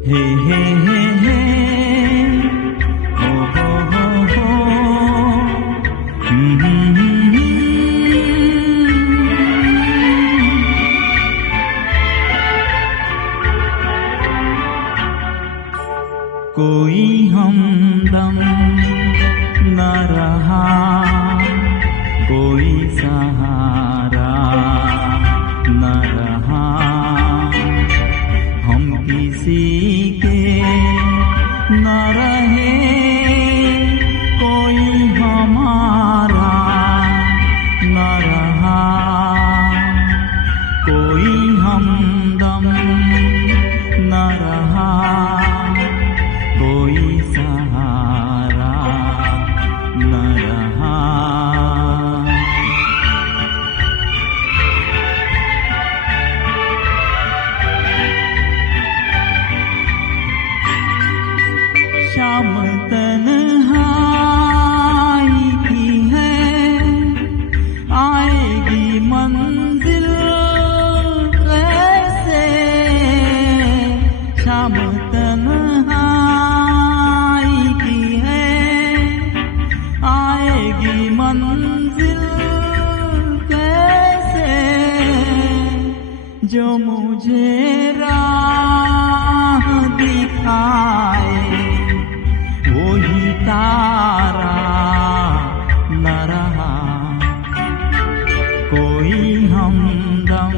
हे हे हे हे हो कोई हमदम न रहा, कोई सहारा न रहा, हम किसी के न रहे, कोई हमारा न रहा, कोई हमदम न रहा, कोई सहारा न रहा। शाम तन्हाई की है, आएगी मंजिल कैसे, शाम तन्हाई की है, आएगी मंजिल कैसे, जो मुझे राह दिखाए वही तारा न रहा, कोई हमदम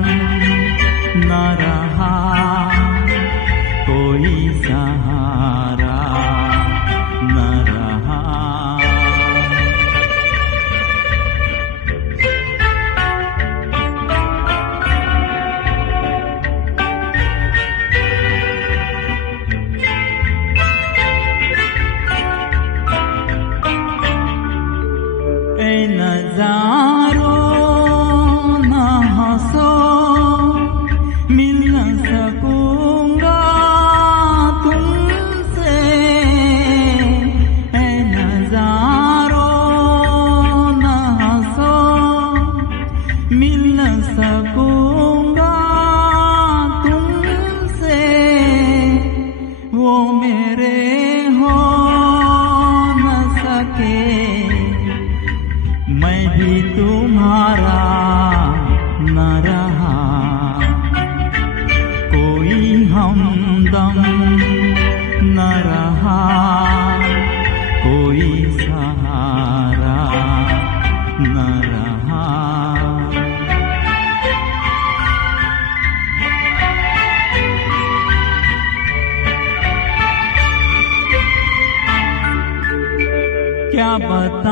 न रहा, कोई सहारा न रहा। ए नज़ारों न हंसो, मिल न सकूंगा तुमसे, ए नज़ारों न हंसो, मिल न सकूंगा तुमसे, वो मेरे हो न सके, मैं भी तुम्हारा न रहा, कोई हमदम न रहा, कोई सहारा न रहा। क्या बता